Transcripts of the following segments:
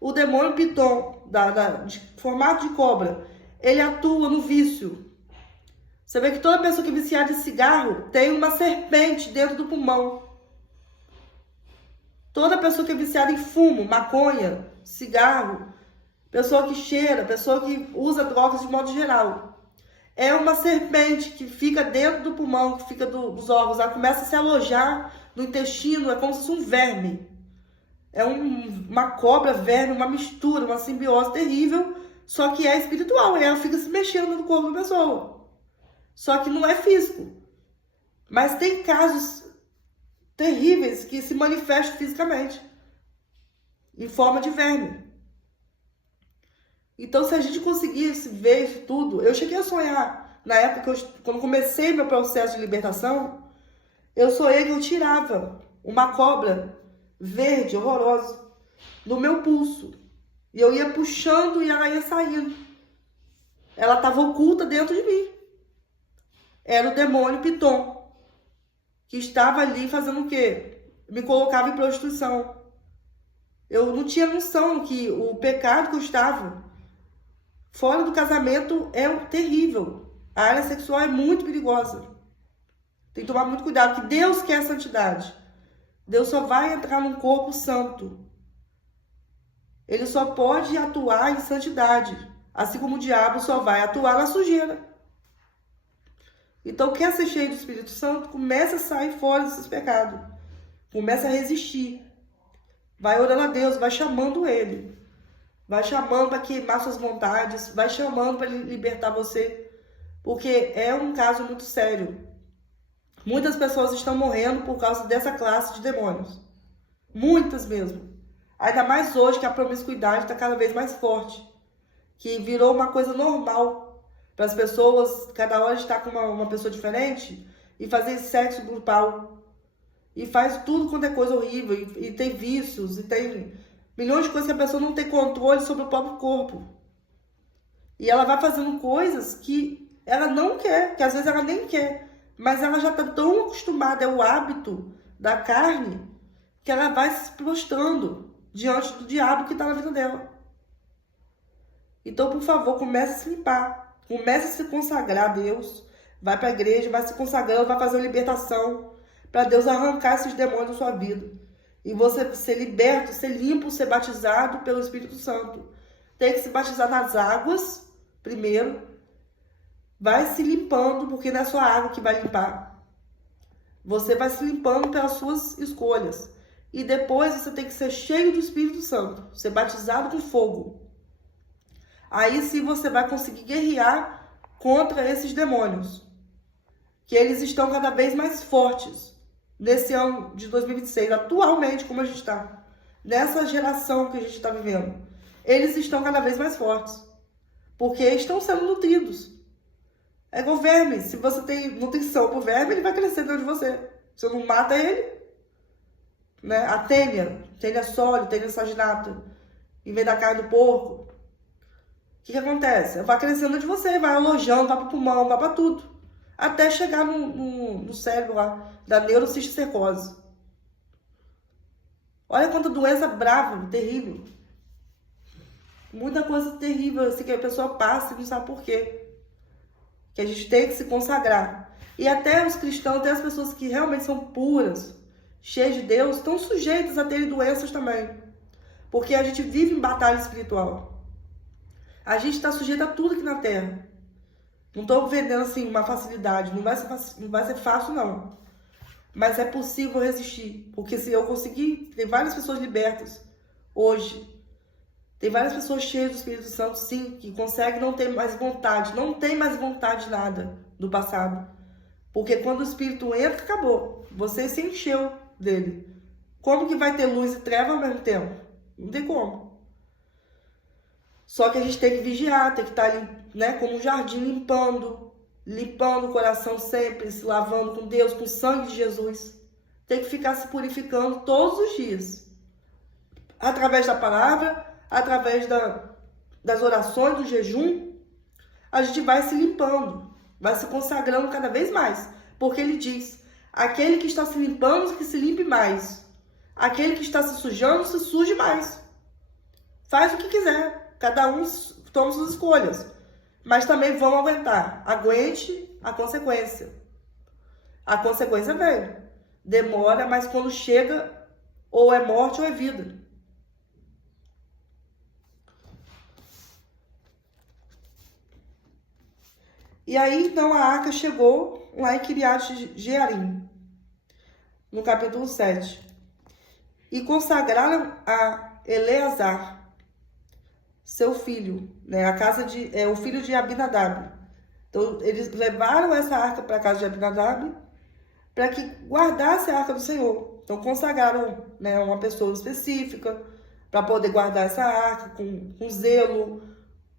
O demônio Piton, de formato de cobra, ele atua no vício. Você vê que toda pessoa que é viciada em cigarro tem uma serpente dentro do pulmão. Toda pessoa que é viciada em fumo, maconha, cigarro, pessoa que cheira, pessoa que usa drogas de modo geral, é uma serpente que fica dentro do pulmão, que fica dos órgãos. Ela começa a se alojar no intestino, é como se fosse um verme. É uma cobra, verme, uma mistura, uma simbiose terrível, só que é espiritual. E ela fica se mexendo no corpo da pessoa. Só que não é físico. Mas tem casos terríveis que se manifestam fisicamente, em forma de verme. Então, se a gente conseguisse ver isso tudo... Eu cheguei a sonhar, na época quando comecei meu processo de libertação, eu sonhei que eu tirava uma cobra verde, horrorosa, no meu pulso. E eu ia puxando e ela ia saindo. Ela estava oculta dentro de mim. Era o demônio Piton, que estava ali fazendo o quê? Me colocava em prostituição. Eu não tinha noção que o pecado que eu estava fora do casamento é terrível. A área sexual é muito perigosa. Tem que tomar muito cuidado, que Deus quer santidade. Deus só vai entrar num corpo santo. Ele só pode atuar em santidade. Assim como o diabo só vai atuar na sujeira. Então, quer ser cheio do Espírito Santo? Começa a sair fora desses pecados. Começa a resistir. Vai orando a Deus, vai chamando Ele. Vai chamando para queimar suas vontades. Vai chamando para libertar você. Porque é um caso muito sério. Muitas pessoas estão morrendo por causa dessa classe de demônios. Muitas mesmo. Ainda mais hoje que a promiscuidade está cada vez mais forte. Que virou uma coisa normal para as pessoas, cada hora estar com uma pessoa diferente e fazer sexo grupal. E faz tudo quanto é coisa horrível. E tem vícios, e tem milhões de coisas que a pessoa não tem controle sobre o próprio corpo. E ela vai fazendo coisas que ela não quer, que às vezes ela nem quer. Mas ela já está tão acostumada, é o hábito da carne, que ela vai se prostrando diante do diabo que está na vida dela. Então, por favor, comece a se limpar. Comece a se consagrar a Deus. Vai para a igreja, vai se consagrando, vai fazer uma libertação para Deus arrancar esses demônios da sua vida. E você ser liberto, ser limpo, ser batizado pelo Espírito Santo. Tem que se batizar nas águas primeiro. Vai se limpando, porque não é só a água que vai limpar. Você vai se limpando pelas suas escolhas. E depois você tem que ser cheio do Espírito Santo. Ser batizado com fogo. Aí sim você vai conseguir guerrear contra esses demônios. Que eles estão cada vez mais fortes. Nesse ano de 2026, atualmente como a gente está. Nessa geração que a gente está vivendo. Eles estão cada vez mais fortes. Porque estão sendo nutridos. É igual verme. Se você tem nutrição pro verme, ele vai crescer dentro de você. Você não mata ele, né? A tênia sólida, tênia saginata, em vez da carne do porco. O que acontece? Vai crescendo dentro de você, vai alojando, vai pro pulmão, vai pra tudo. Até chegar no cérebro lá, da neurocisticercose. Olha quanta doença brava, terrível. Muita coisa terrível, assim, que a pessoa passa e não sabe por quê. Que a gente tem que se consagrar. E até os cristãos, até as pessoas que realmente são puras, cheias de Deus, estão sujeitas a terem doenças também. Porque a gente vive em batalha espiritual. A gente está sujeito a tudo aqui na Terra. Não estou vendendo assim uma facilidade. Não vai ser fácil, não. Mas é possível resistir. Porque se eu conseguir, tem várias pessoas libertas hoje. Tem várias pessoas cheias do Espírito Santo, sim, que conseguem não ter mais vontade. Não tem mais vontade de nada do passado. Porque quando o Espírito entra, acabou. Você se encheu dele. Como que vai ter luz e treva ao mesmo tempo? Não tem como. Só que a gente tem que vigiar, tem que estar ali, né, como um jardim, limpando o coração sempre, se lavando com Deus, com o sangue de Jesus. Tem que ficar se purificando todos os dias. Através da palavra, através das orações, do jejum, a gente vai se limpando, vai se consagrando cada vez mais. Porque ele diz, aquele que está se limpando, que se limpe mais. Aquele que está se sujando, se suje mais. Faz o que quiser. Cada um toma suas escolhas. Mas também vão aguentar. Aguente a consequência. A consequência vem. Demora, mas quando chega, ou é morte ou é vida. E aí, então, a arca chegou lá em Kiriat Jearim, no capítulo 7. E consagraram a Eleazar, seu filho, né? O filho de Abinadab. Então, eles levaram essa arca para a casa de Abinadab para que guardasse a arca do Senhor. Então, consagraram, né, uma pessoa específica para poder guardar essa arca com zelo,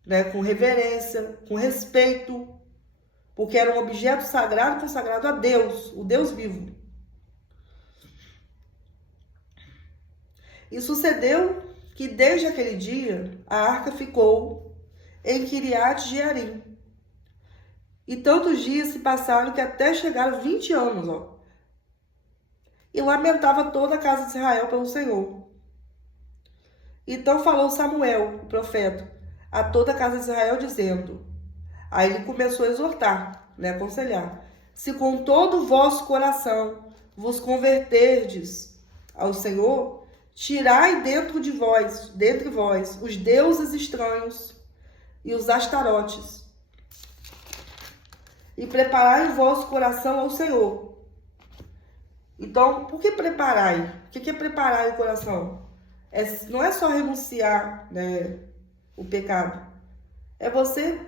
né, com reverência, com respeito, porque era um objeto sagrado consagrado a Deus, o Deus vivo. E sucedeu que desde aquele dia a arca ficou em Kiriat Jearim. E tantos dias se passaram que até chegaram 20 anos, ó. E lamentava toda a casa de Israel pelo Senhor. Então falou Samuel, o profeta, a toda a casa de Israel, dizendo... Aí ele começou a exortar, né, aconselhar. Se com todo o vosso coração vos converterdes ao Senhor, tirai dentre vós, os deuses estranhos e os astarotes, e preparai o vosso coração ao Senhor. Então, por que preparai? O que é preparar o coração? Não é só renunciar, né, o pecado. É você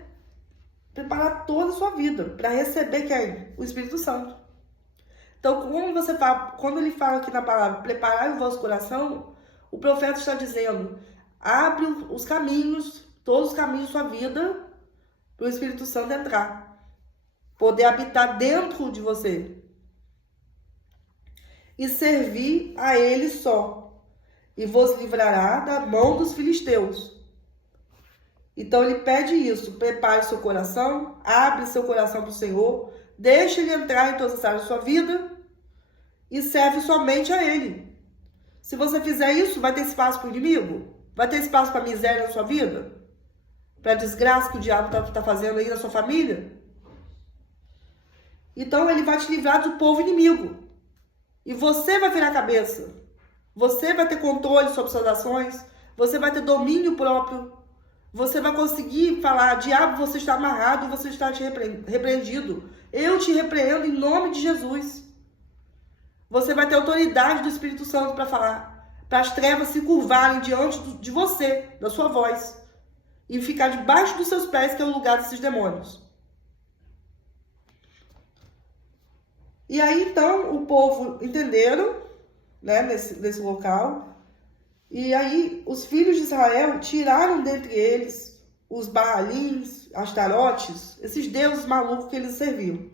preparar toda a sua vida para receber quem? O Espírito Santo. Então, quando ele fala aqui na palavra, preparai o vosso coração, o profeta está dizendo, abre os caminhos, todos os caminhos da sua vida, para o Espírito Santo entrar, poder habitar dentro de você e servir a ele só, e vos livrará da mão dos filisteus. Então ele pede isso, prepare seu coração, abre seu coração para o Senhor, deixe ele entrar em todas as áreas da sua vida e serve somente a ele. Se você fizer isso, vai ter espaço para o inimigo? Vai ter espaço para a miséria na sua vida? Para a desgraça que o diabo está fazendo aí na sua família? Então ele vai te livrar do povo inimigo. E você vai virar a cabeça. Você vai ter controle sobre suas ações, você vai ter domínio próprio. Você vai conseguir falar, diabo, você está amarrado, você está te repreendido. Eu te repreendo em nome de Jesus. Você vai ter autoridade do Espírito Santo para falar, para as trevas se curvarem diante de você, da sua voz, e ficar debaixo dos seus pés, que é o lugar desses demônios. E aí, então, o povo entenderam, né, nesse local. E aí, os filhos de Israel tiraram dentre eles os Baalins, Astarotes, esses deuses malucos que eles serviam.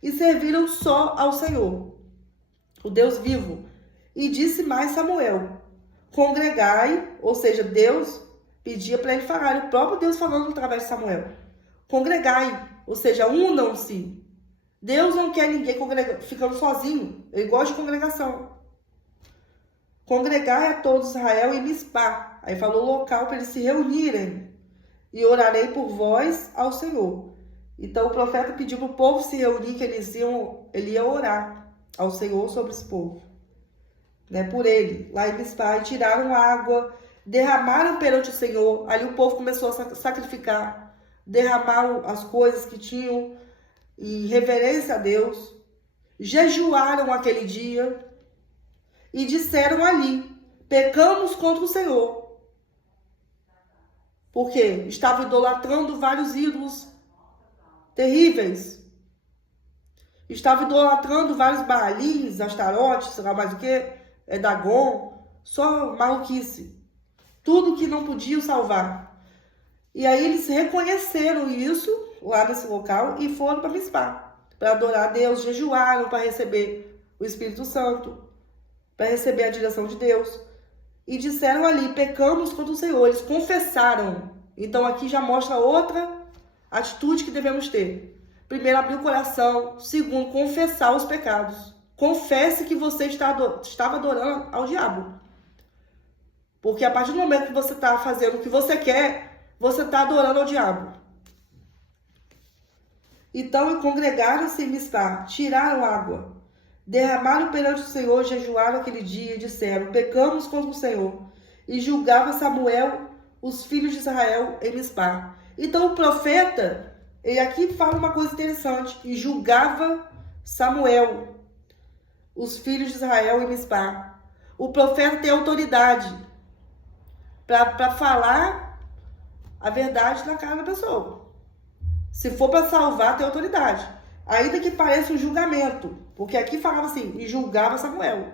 E serviram só ao Senhor, o Deus vivo. E disse mais Samuel, congregai, ou seja, Deus pedia para ele falar, o próprio Deus falando através de Samuel. Congregai, ou seja, unam-se. Deus não quer ninguém ficando sozinho, ele gosta de congregação. Congregai a todos Israel em Mispá. Aí falou o local para eles se reunirem. E orarei por vós ao Senhor. Então o profeta pediu para o povo se reunir, que ele ia orar ao Senhor sobre esse povo. Né, por ele, lá em Mispá. E tiraram água, derramaram perante o Senhor. Ali o povo começou a sacrificar. Derramaram as coisas que tinham em reverência a Deus. Jejuaram aquele dia. E disseram ali, pecamos contra o Senhor. Porque estavam idolatrando vários ídolos terríveis. Estavam idolatrando vários Baalins, Astarotes, sei lá mais o que, Dagon, só maluquice. Tudo que não podia salvar. E aí eles reconheceram isso lá nesse local e foram para Mispá, para adorar a Deus, jejuaram para receber o Espírito Santo, para receber a direção de Deus. E disseram ali, pecamos contra o Senhor. Eles confessaram. Então aqui já mostra outra atitude que devemos ter. Primeiro, abrir o coração. Segundo, confessar os pecados. Confesse que você estava adorando ao diabo. Porque a partir do momento que você está fazendo o que você quer, você está adorando ao diabo. Então congregaram-se em Mispá, tiraram água, derramaram perante o Senhor, jejuaram aquele dia e disseram: pecamos contra o Senhor. E julgava Samuel os filhos de Israel em Mispá. Então o profeta, ele aqui fala uma coisa interessante, e julgava Samuel os filhos de Israel em Mispá. O profeta tem autoridade para falar a verdade na cara da pessoa. Se for para salvar, tem autoridade. Ainda que pareça um julgamento. Porque aqui falava assim, e julgava Samuel.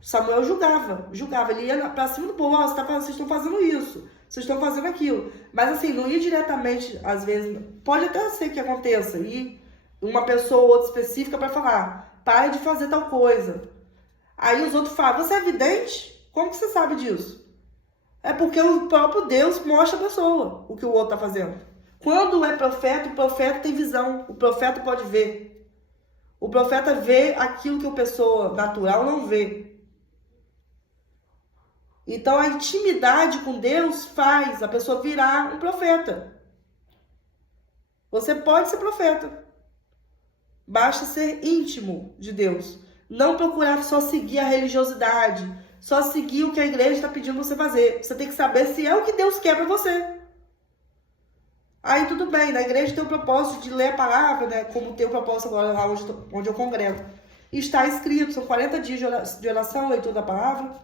Samuel julgava. Ele ia para cima do povo, vocês estão fazendo isso, vocês estão fazendo aquilo. Mas assim, não ia diretamente, às vezes, pode até ser que aconteça, e uma pessoa ou outra específica para falar, pare de fazer tal coisa. Aí os outros falam, você é vidente? Como que você sabe disso? É porque o próprio Deus mostra a pessoa o que o outro está fazendo. Quando é profeta, o profeta tem visão, o profeta pode ver. O profeta vê aquilo que a pessoa natural não vê. Então a intimidade com Deus faz a pessoa virar um profeta. Você pode ser profeta. Basta ser íntimo de Deus. Não procurar só seguir a religiosidade, só seguir o que a igreja está pedindo você fazer. Você tem que saber se é o que Deus quer para você. Aí tudo bem, na igreja tem o propósito de ler a palavra, né? Como tem o propósito agora lá onde eu congrego. E está escrito, são 40 dias de oração, leitura da palavra.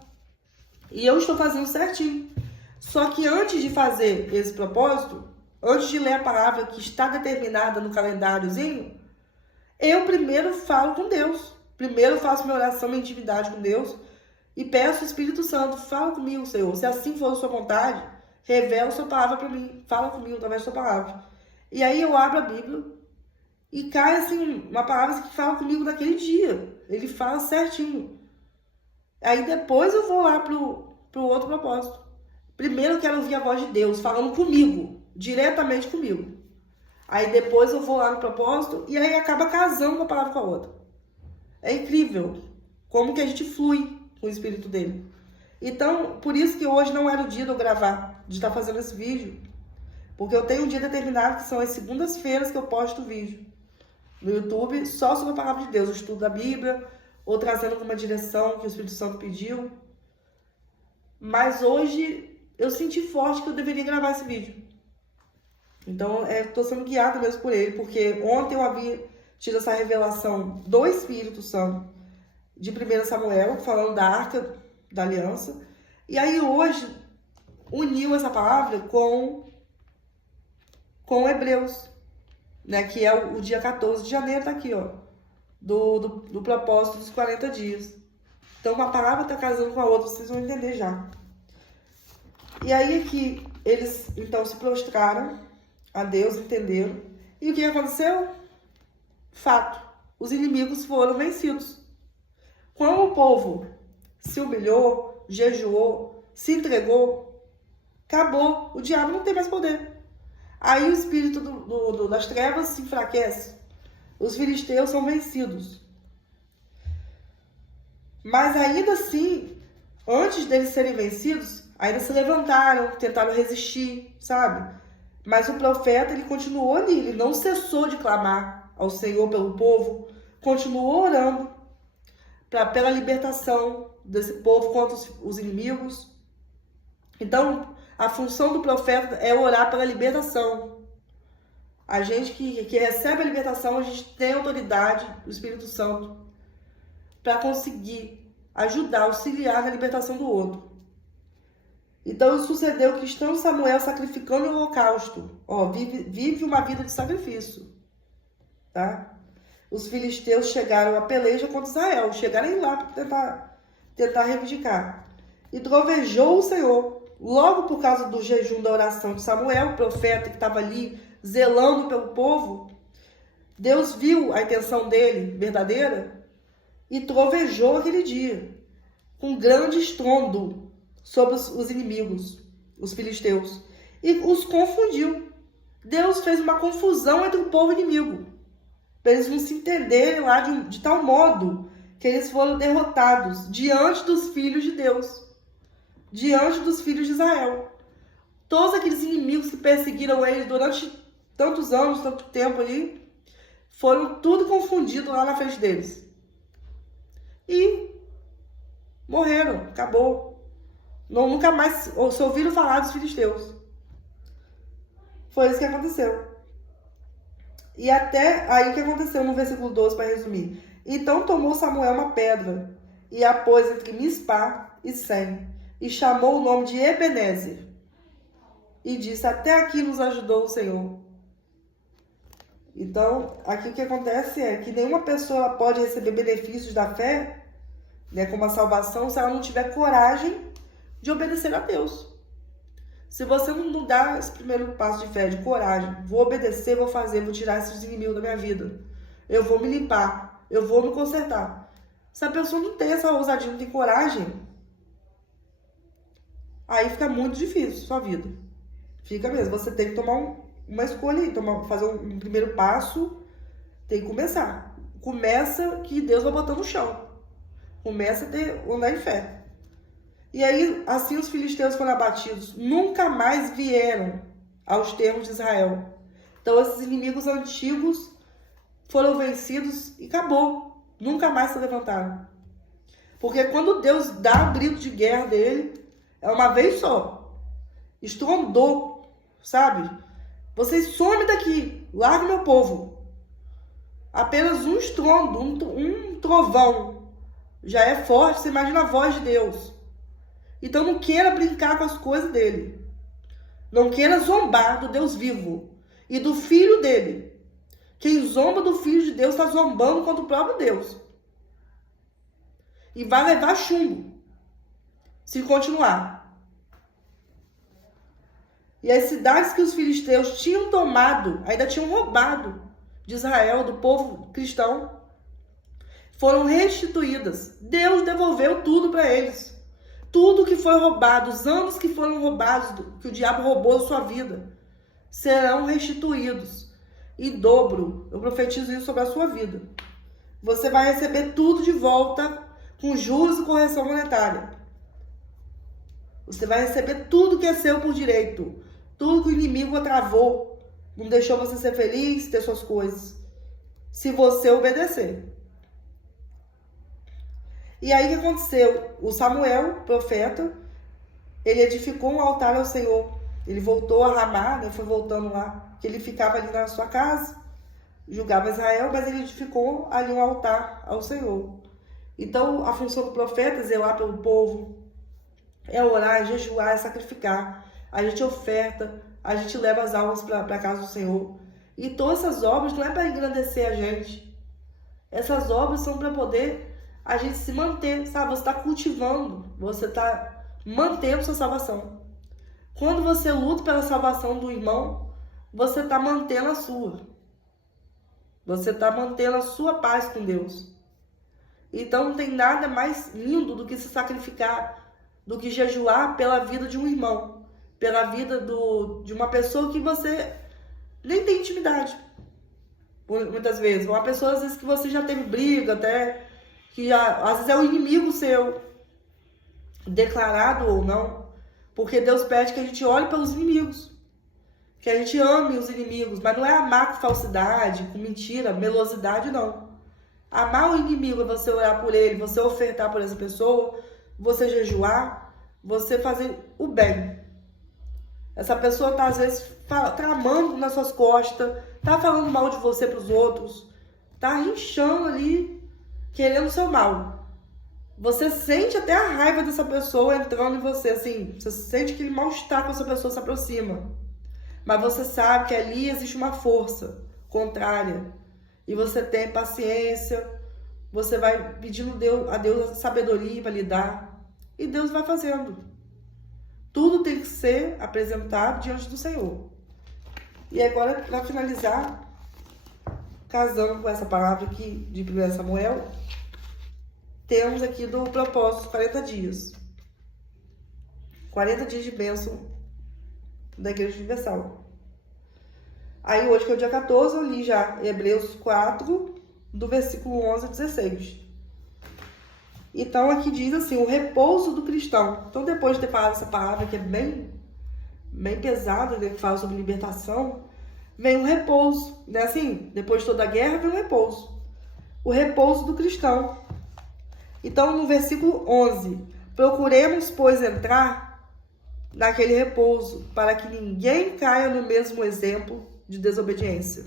E eu estou fazendo certinho. Só que antes de fazer esse propósito, antes de ler a palavra que está determinada no calendáriozinho, eu primeiro falo com Deus. Primeiro faço minha oração, minha intimidade com Deus. E peço ao Espírito Santo, fala comigo, Senhor. Se assim for a sua vontade, revela a sua palavra para mim. Fala comigo através da sua palavra. E aí eu abro a Bíblia e cai assim, uma palavra que fala comigo naquele dia. Ele fala certinho. Aí depois eu vou lá pro outro propósito. Primeiro eu quero ouvir a voz de Deus falando comigo, diretamente comigo. Aí depois eu vou lá no propósito e aí acaba casando uma palavra com a outra. É incrível como que a gente flui com o Espírito dele. Então, por isso que hoje não era o dia de eu gravar, de estar fazendo esse vídeo. Porque eu tenho um dia determinado, que são as segundas-feiras que eu posto vídeo no YouTube, só sobre a palavra de Deus, o estudo da Bíblia, ou trazendo alguma direção que o Espírito Santo pediu. Mas hoje eu senti forte que eu deveria gravar esse vídeo. Então, estou sendo guiada mesmo por ele, porque ontem eu havia tido essa revelação do Espírito Santo de 1 Samuel, falando da Arca da Aliança. E aí hoje uniu essa palavra com Hebreus, né, que é o dia 14 de janeiro, tá aqui, ó, do propósito dos 40 dias. Então uma palavra tá casando com a outra, vocês vão entender já. E aí que eles então se prostraram a Deus, entenderam. E o que aconteceu? Fato, os inimigos foram vencidos. Quando o povo se humilhou, jejuou, se entregou, acabou, o diabo não tem mais poder. Aí o espírito das trevas se enfraquece. Os filisteus são vencidos. Mas ainda assim, antes deles serem vencidos, ainda se levantaram, tentaram resistir, sabe? Mas o profeta, ele continuou ali, ele não cessou de clamar ao Senhor pelo povo, continuou orando pela libertação desse povo contra os inimigos. Então, a função do profeta é orar pela libertação. A gente que recebe a libertação, a gente tem autoridade do Espírito Santo para conseguir ajudar, auxiliar na libertação do outro. Então, sucedeu que estando Samuel sacrificando o holocausto, vive uma vida de sacrifício, tá? Os filisteus chegaram à peleja contra Israel, chegaram lá para tentar reivindicar. E trovejou o Senhor, logo por causa do jejum da oração de Samuel, o profeta que estava ali zelando pelo povo. Deus viu a intenção dele verdadeira e trovejou aquele dia, com grande estrondo sobre os inimigos, os filisteus, e os confundiu. Deus fez uma confusão entre o povo inimigo, para eles não se entenderem lá de tal modo que eles foram derrotados diante dos filhos de Deus. diante dos filhos de Israel. Todos aqueles inimigos que perseguiram eles durante tantos anos, tanto tempo ali, foram tudo confundidos lá na frente deles. E morreram, acabou. Nunca mais se ouviram falar dos filisteus. Foi isso que aconteceu. E até aí o que aconteceu no versículo 12, para resumir. Então tomou Samuel uma pedra e a pôs entre Mispá e Sem, e chamou o nome de Ebenezer. E disse, até aqui nos ajudou o Senhor. Então, aqui o que acontece é que nenhuma pessoa pode receber benefícios da fé, né, como a salvação, se ela não tiver coragem de obedecer a Deus. Se você não dá esse primeiro passo de fé, de coragem, vou obedecer, vou fazer, vou tirar esses inimigos da minha vida, eu vou me limpar, eu vou me consertar. Se a pessoa não tem essa ousadia, não tem coragem, aí fica muito difícil a sua vida. Fica mesmo. Você tem que tomar uma escolha aí, fazer um primeiro passo, tem que começar. Começa que Deus vai botar no chão. Começa a andar em fé. E aí, assim os filisteus foram abatidos, nunca mais vieram aos termos de Israel. Então, esses inimigos antigos foram vencidos e acabou. Nunca mais se levantaram. Porque quando Deus dá o grito de guerra dele, é uma vez só. Estrondou, sabe? Vocês somem daqui, larga meu povo. Apenas um estrondo, um trovão já é forte, você imagina a voz de Deus. Então não queira brincar com as coisas dele. Não queira zombar do Deus vivo e do Filho dele. Quem zomba do Filho de Deus está zombando contra o próprio Deus. E vai levar chumbo se continuar. E as cidades que os filisteus tinham tomado, ainda tinham roubado de Israel, do povo cristão, foram restituídas. Deus devolveu tudo para eles. Tudo que foi roubado, os anos que foram roubados, que o diabo roubou da sua vida, serão restituídos. Em dobro, eu profetizo isso sobre a sua vida. Você vai receber tudo de volta, com juros e correção monetária. Você vai receber tudo que é seu por direito. Tudo que o inimigo travou, não deixou você ser feliz, ter suas coisas. Se você obedecer. E aí o que aconteceu? O Samuel, profeta, ele edificou um altar ao Senhor. Ele voltou a Ramá, né? Foi voltando lá, que ele ficava ali na sua casa, julgava Israel, mas ele edificou ali um altar ao Senhor. Então, a função do profeta é zelar pelo povo, é orar, é jejuar, é sacrificar. A gente oferta, a gente leva as almas para a casa do Senhor. E todas essas obras não é para engrandecer a gente. Essas obras são para poder a gente se manter, sabe? Você está cultivando, você está mantendo sua salvação. Quando você luta pela salvação do irmão, você está mantendo a sua. Você está mantendo a sua paz com Deus. Então não tem nada mais lindo do que se sacrificar, do que jejuar pela vida de um irmão, pela vida de uma pessoa que você nem tem intimidade. Muitas vezes. Uma pessoa, às vezes, que você já teve briga, até que às vezes é um inimigo seu, declarado ou não. Porque Deus pede que a gente olhe pelos inimigos. Que a gente ame os inimigos. Mas não é amar com falsidade, com mentira, melosidade, não. Amar o inimigo é você orar por ele, você ofertar por essa pessoa, você jejuar, você fazer o bem. Essa pessoa tá, às vezes, tramando nas suas costas, tá falando mal de você pros outros, tá rinchando ali, querendo o seu mal. Você sente até a raiva dessa pessoa entrando em você, assim, você sente aquele mal-estar quando essa pessoa se aproxima. Mas você sabe que ali existe uma força contrária. E você tem paciência, você vai pedindo a Deus sabedoria para lidar. E Deus vai fazendo. Tudo tem que ser apresentado diante do Senhor. E agora, para finalizar, casando com essa palavra aqui de 1 Samuel, temos aqui do propósito 40 dias. 40 dias de bênção da Igreja Universal. Aí hoje, que é o dia 14, eu li já Hebreus 4, do versículo 11 a 16. Então aqui diz assim, o repouso do cristão. Então depois de ter falado essa palavra que é bem pesada, né, que fala sobre libertação, vem o repouso, né? Assim, depois de toda a guerra vem o repouso. O repouso do cristão. Então no versículo 11, procuremos, pois, entrar naquele repouso, para que ninguém caia no mesmo exemplo de desobediência.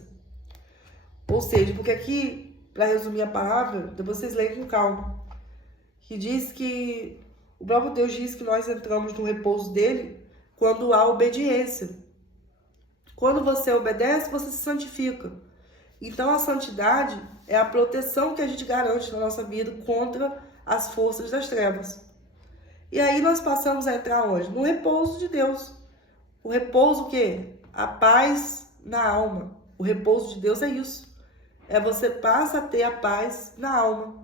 Ou seja, porque aqui, para resumir a palavra, depois vocês leem com calma, que diz que o próprio Deus diz que nós entramos no repouso dele quando há obediência. Quando você obedece, você se santifica. Então a santidade é a proteção que a gente garante na nossa vida contra as forças das trevas. E aí nós passamos a entrar onde? No repouso de Deus. O repouso o quê? A paz na alma. O repouso de Deus é isso. É você passa a ter a paz na alma.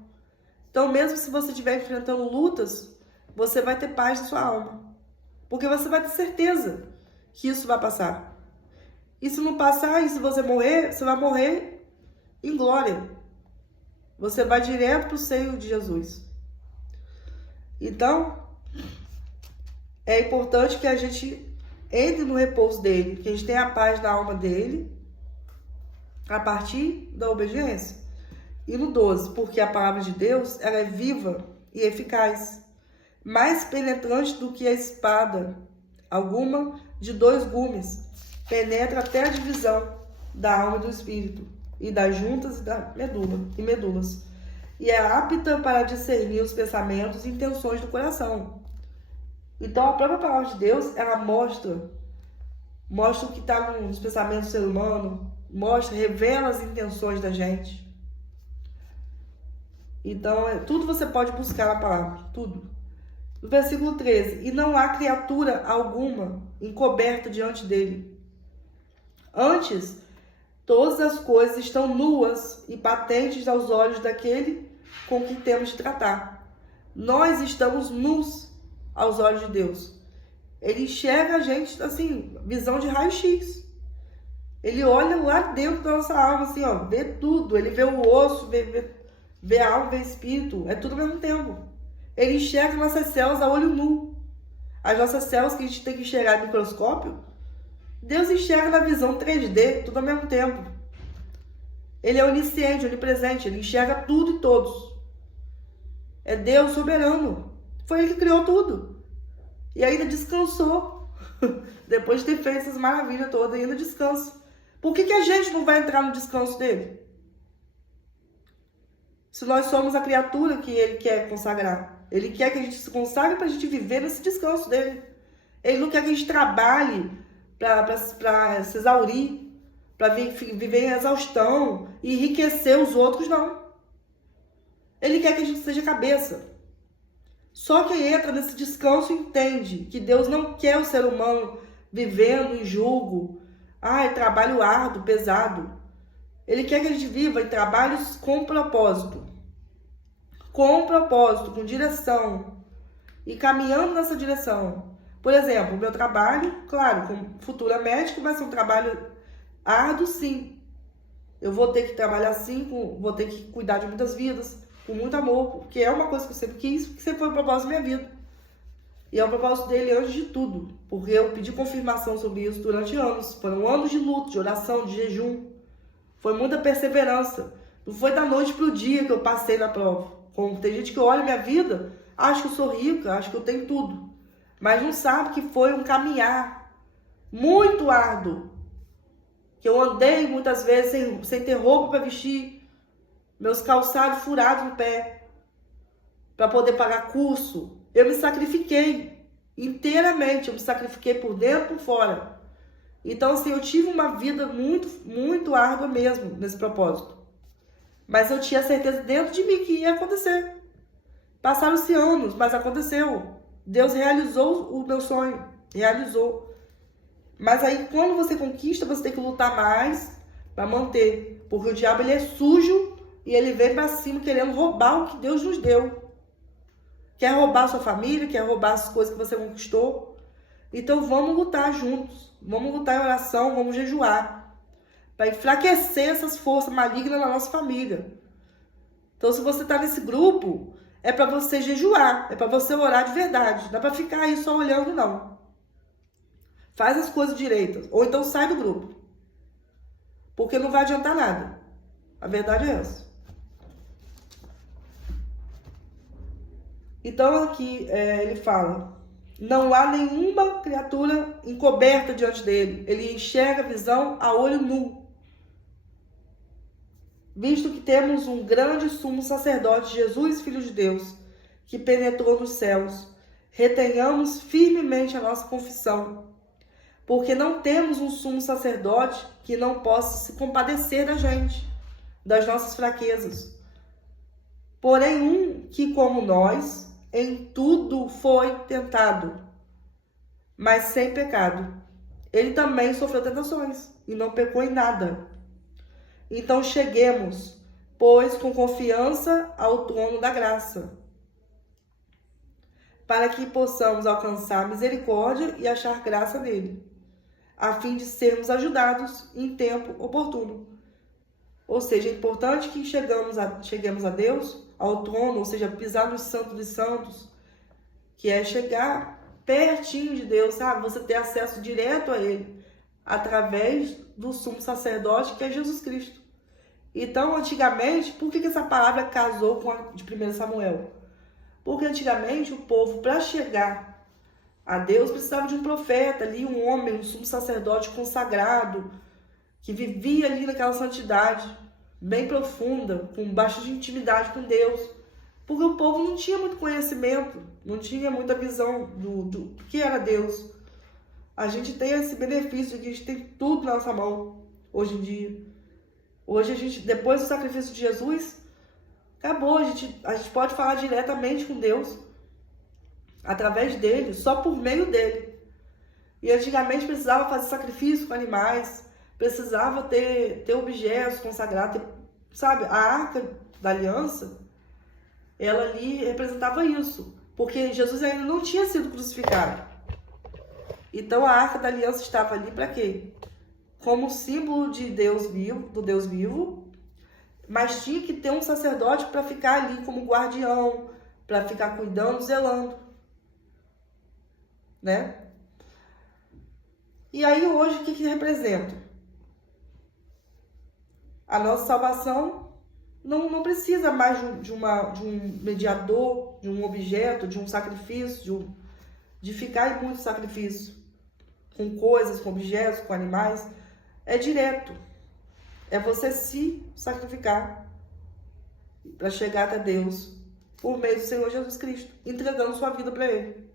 Então mesmo se você estiver enfrentando lutas, você vai ter paz na sua alma. Porque você vai ter certeza que isso vai passar. E se não passar, e se você morrer, você vai morrer em glória. Você vai direto para o seio de Jesus. Então, é importante que a gente entre no repouso dele, que a gente tenha a paz na alma dele, a partir da obediência. E no 12, porque a palavra de Deus, ela é viva e eficaz, mais penetrante do que a espada alguma de 2 gumes, penetra até a divisão da alma e do espírito, e das juntas e medulas, e é apta para discernir os pensamentos e intenções do coração. Então a própria palavra de Deus, ela mostra o que está nos pensamentos do ser humano, revela as intenções da gente. Então tudo você pode buscar na palavra, tudo. No versículo 13, e não há criatura alguma encoberta diante dele. Antes, todas as coisas estão nuas e patentes aos olhos daquele com quem temos de tratar. Nós estamos nus aos olhos de Deus. Ele enxerga a gente, assim, visão de raio-x. Ele olha lá dentro da nossa alma, assim, ó, vê tudo. Ele vê o osso, vê a alma, vê o espírito. É tudo ao mesmo tempo. Ele enxerga nossas células a olho nu. As nossas células que a gente tem que enxergar no microscópio, Deus enxerga na visão 3D, tudo ao mesmo tempo. Ele é onisciente, onipresente, ele enxerga tudo e todos. É Deus soberano. Foi ele que criou tudo. E ainda descansou. Depois de ter feito essas maravilhas todas, ainda descansa. Por que a gente não vai entrar no descanso dele? Se nós somos a criatura que ele quer consagrar. Ele quer que a gente se consagre para a gente viver nesse descanso dele. Ele não quer que a gente trabalhe para se exaurir, para viver em exaustão e enriquecer os outros, não. Ele quer que a gente seja cabeça. Só quem entra nesse descanso entende que Deus não quer o ser humano vivendo em julgo, trabalho árduo, pesado. Ele quer que a gente viva em trabalhos com propósito. Com propósito, com direção. E caminhando nessa direção. Por exemplo, o meu trabalho, claro, como futura médica, vai ser um trabalho árduo, sim. Eu vou ter que trabalhar sim, vou ter que cuidar de muitas vidas, com muito amor, porque é uma coisa que eu sempre quis, que sempre foi o propósito da minha vida. E é o propósito dele antes de tudo, porque eu pedi confirmação sobre isso durante anos. Foram anos de luto, de oração, de jejum. Foi muita perseverança. Não foi da noite pro dia que eu passei na prova. Como tem gente que olha minha vida, acha que eu sou rica, acha que eu tenho tudo. Mas não sabe que foi um caminhar muito árduo. Que eu andei muitas vezes sem ter roupa para vestir. Meus calçados furados no pé. Para poder pagar curso. Eu me sacrifiquei inteiramente. Eu me sacrifiquei por dentro e por fora. Então, assim, eu tive uma vida muito, muito árdua mesmo nesse propósito. Mas eu tinha certeza dentro de mim que ia acontecer. Passaram-se anos, mas aconteceu. Deus realizou o meu sonho. Realizou. Mas aí, quando você conquista, você tem que lutar mais para manter. Porque o diabo, ele é sujo e ele vem para cima querendo roubar o que Deus nos deu. Quer roubar a sua família, quer roubar as coisas que você conquistou. Então, vamos lutar juntos. Vamos lutar em oração, vamos jejuar. Para enfraquecer essas forças malignas na nossa família. Então, se você está nesse grupo, É para você jejuar, é para você orar de verdade. Não é para ficar aí só olhando, não. Faz as coisas direitas. Ou então sai do grupo. Porque não vai adiantar nada. A verdade é essa. Então aqui ele fala: não há nenhuma criatura encoberta diante dele. Ele enxerga a visão a olho nu. Visto que temos um grande sumo sacerdote, Jesus, Filho de Deus, que penetrou nos céus, retenhamos firmemente a nossa confissão, porque não temos um sumo sacerdote que não possa se compadecer da gente, das nossas fraquezas, porém um que, como nós, em tudo foi tentado, mas sem pecado. Ele também sofreu tentações e não pecou em nada. Então cheguemos, pois, com confiança ao trono da graça, para que possamos alcançar misericórdia e achar graça nele, a fim de sermos ajudados em tempo oportuno. Ou seja, é importante que cheguemos a Deus, ao trono, ou seja, pisar no Santo dos Santos, que é chegar pertinho de Deus, sabe? Você ter acesso direto a Ele, através do sumo sacerdote, que é Jesus Cristo. Então, antigamente, por que essa palavra casou com a de 1 Samuel? Porque antigamente o povo, para chegar a Deus, precisava de um profeta ali, um homem, um sumo sacerdote consagrado, que vivia ali naquela santidade bem profunda, com baixa intimidade com Deus. Porque o povo não tinha muito conhecimento, não tinha muita visão do que era Deus. A gente tem esse benefício de que a gente tem tudo na nossa mão hoje em dia. Hoje a gente, depois do sacrifício de Jesus, acabou, a gente pode falar diretamente com Deus, através dele, só por meio dele. E antigamente precisava fazer sacrifício com animais, precisava ter objetos consagrados, sabe? A Arca da Aliança, ela ali representava isso, porque Jesus ainda não tinha sido crucificado. Então a Arca da Aliança estava ali para quê? Como símbolo de Deus vivo, do Deus vivo, mas tinha que ter um sacerdote para ficar ali como guardião, para ficar cuidando, zelando, né? E aí hoje o que representa? A nossa salvação não precisa mais de um mediador, de um objeto, de um sacrifício, de ficar em muito sacrifício, com coisas, com objetos, com animais. É direto. É você se sacrificar para chegar até Deus por meio do Senhor Jesus Cristo, entregando sua vida para Ele,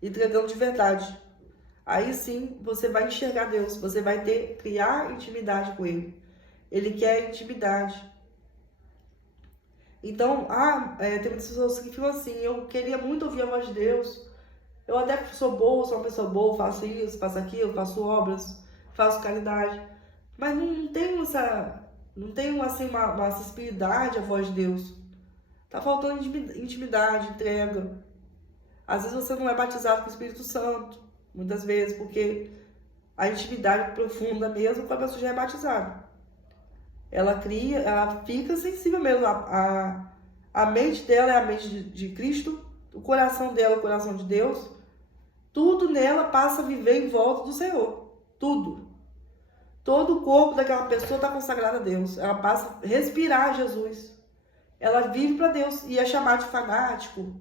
entregando de verdade. Aí sim você vai enxergar Deus, você vai criar intimidade com Ele. Ele quer intimidade. Então, tem muitas pessoas que ficam assim: eu queria muito ouvir a voz de Deus, eu até sou boa, sou uma pessoa boa, faço isso, faço aquilo, faço obras, faço caridade, mas não tenho assim uma acessibilidade à voz de Deus. Tá faltando intimidade, entrega. Às vezes você não é batizado com o Espírito Santo, muitas vezes, porque a intimidade profunda mesmo, quando a pessoa já é batizada, ela fica sensível mesmo. A mente dela é a mente de Cristo, o coração dela é o coração de Deus. Tudo nela passa a viver em volta do Senhor. Tudo. Todo o corpo daquela pessoa está consagrado a Deus. Ela passa a respirar Jesus. Ela vive para Deus. E é chamada de fanático.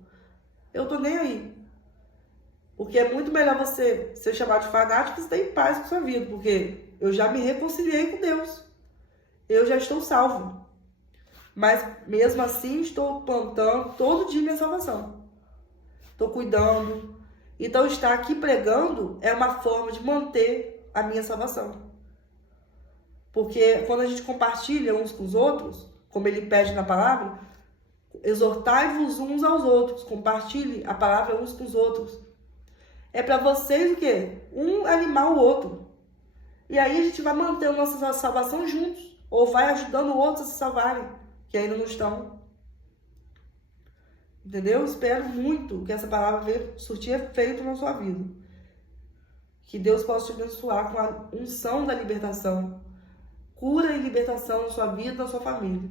Eu tô nem aí. Porque é muito melhor você ser chamado de fanático e você ter em paz com a sua vida. Porque eu já me reconciliei com Deus. Eu já estou salvo. Mas mesmo assim estou plantando todo dia minha salvação. Estou cuidando. Então estar aqui pregando é uma forma de manter a minha salvação. Porque quando a gente compartilha uns com os outros, como ele pede na palavra, exortai-vos uns aos outros, compartilhe a palavra uns com os outros. É para vocês o quê? Um animar o outro. E aí a gente vai manter a nossa salvação juntos, ou vai ajudando outros a se salvarem, que ainda não estão. Entendeu? Espero muito que essa palavra venha surtir efeito na sua vida. Que Deus possa te abençoar com a unção da libertação. Cura e libertação na sua vida e na sua família.